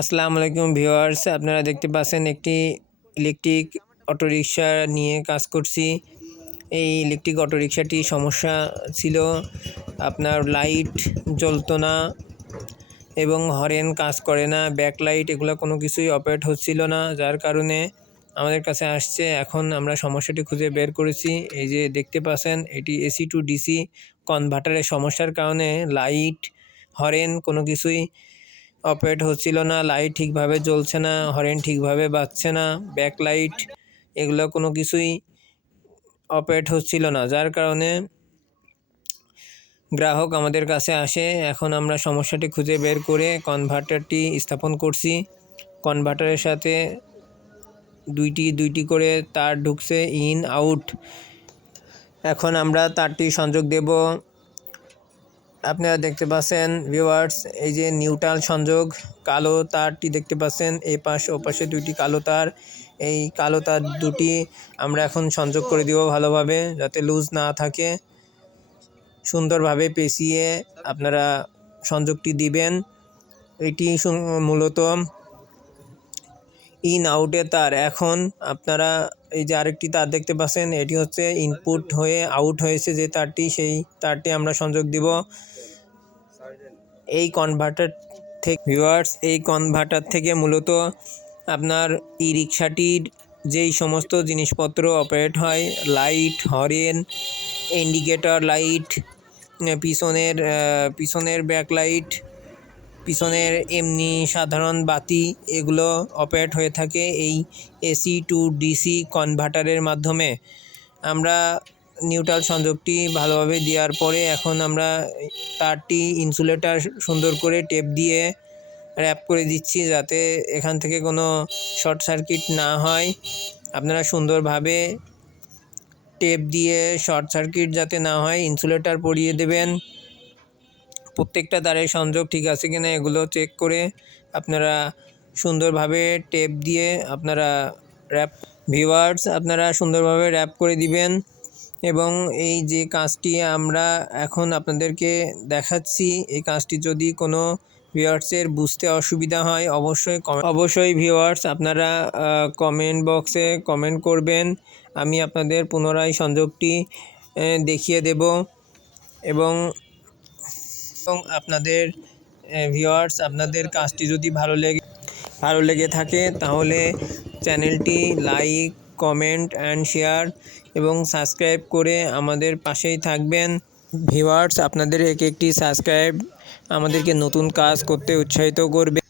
আসসালামু আলাইকুম ভিউয়ার্স, আপনারা দেখতে পাচ্ছেন একটি ইলেকট্রিক অটোরিকশা নিয়ে কাজ করছি। এই ইলেকট্রিক অটোরিকশাটি সমস্যা ছিল, আপনার লাইট জ্বলতো না এবং হর্ন কাজ করে না, ব্যাকলাইট এগুলো কোনো কিছুই অপারেট হচ্ছিল না, যার কারণে আমাদের কাছে আসছে। এখন আমরা সমস্যাটি খুঁজে বের করেছি। এই যে দেখতে পাচ্ছেন, এটি এসি টু ডিসি কনভার্টারের সমস্যার কারণে লাইট হর্ন কোনো কিছুই অপারেট হচ্ছিল না, লাইট ঠিকভাবে জ্বলছে না, হর্ন ঠিকভাবে বাজছে না, ব্যাকলাইট এগুলো কোনো কিছুই অপারেট হচ্ছিল না, যার কারণে গ্রাহক আমাদের কাছে আসে। এখন আমরা সমস্যাটি খুঁজে বের করে কনভার্টারটি স্থাপন করছি। কনভার্টারের সাথে দুইটি করে তার ঢুকছে, ইন আউট। এখন আমরা তারটি সংযোগ দেব। আপনারা দেখতে পাচ্ছেন ভিউয়ার্স, এই যে নিউট্রাল সংযোগ, কালো তারটি দেখতে পাচ্ছেন, এই পাশ ও পাশে দুইটি কালো তার। এই কালো তার দুটি আমরা এখন সংযোগ করে দিব ভালোভাবে, যাতে লুজ না থাকে। সুন্দরভাবে পেঁচিয়ে আপনারা সংযোগটি দিবেন। এটি মূলত ইন আউটের তার। এখন আপনারা এই যে আরেকটি তার দেখতে পাচ্ছেন, এটি হচ্ছে ইনপুট হয়ে আউট হয়েছে যে তারটি, সেই তারটি আমরা সংযোগ দিব এই কনভার্টার থেকে। ভিউয়ার্স, এই কনভার্টার থেকে মূলত আপনার ই রিক্সাটির যেই সমস্ত জিনিসপত্র অপারেট হয়, লাইট, হর্ন, ইন্ডিকেটর লাইট, পিছনের ব্যাকলাইট, পিছনের এমনি সাধারণ বাতি, এগুলো অপারেট হয়ে থাকে এই এসি টু ডিসি কনভার্টারের মাধ্যমে। আমরা নিউট্রাল সংযোগটি ভালোভাবে দেওয়ার পরে এখন আমরা তারটি ইনসুলেটর সুন্দর করে টেপ দিয়ে র্যাপ করে দিচ্ছি, যাতে এখান থেকে কোনো শর্ট সার্কিট না হয়। আপনারা সুন্দরভাবে টেপ দিয়ে শর্ট সার্কিট যাতে না হয় ইনসুলেটর পরিয়ে দেবেন। প্রত্যেকটা তারের সংযোগ ঠিক আছে কিনা এগুলো চেক করে আপনারা সুন্দরভাবে টেপ দিয়ে আপনারা র্যাপ ভিউয়ার্স আপনারা সুন্দরভাবে র্যাপ করে দিবেন। এবং এই যে কাজটি আমরা এখন আপনাদেরকে দেখাচ্ছি, এই কাজটি যদি কোনো ভিউয়ার্সের বুঝতে অসুবিধা হয় অবশ্যই ভিউয়ার্স আপনারা কমেন্ট বক্সে কমেন্ট করবেন। আমি আপনাদের পুনরায় সংযোগটি দেখিয়ে দেব। এবং আপনাদের ভিউয়ার্স আপনাদের কাজটি যদি ভালো লেগে থাকে তাহলে চ্যানেলটি লাইক, কমেন্ট অ্যান্ড শেয়ার এবং সাবস্ক্রাইব করে আমাদের পাশেই থাকবেন। ভিউয়ার্স আপনাদের একটি সাবস্ক্রাইব আমাদেরকে নতুন কাজ করতে উৎসাহিত করবে।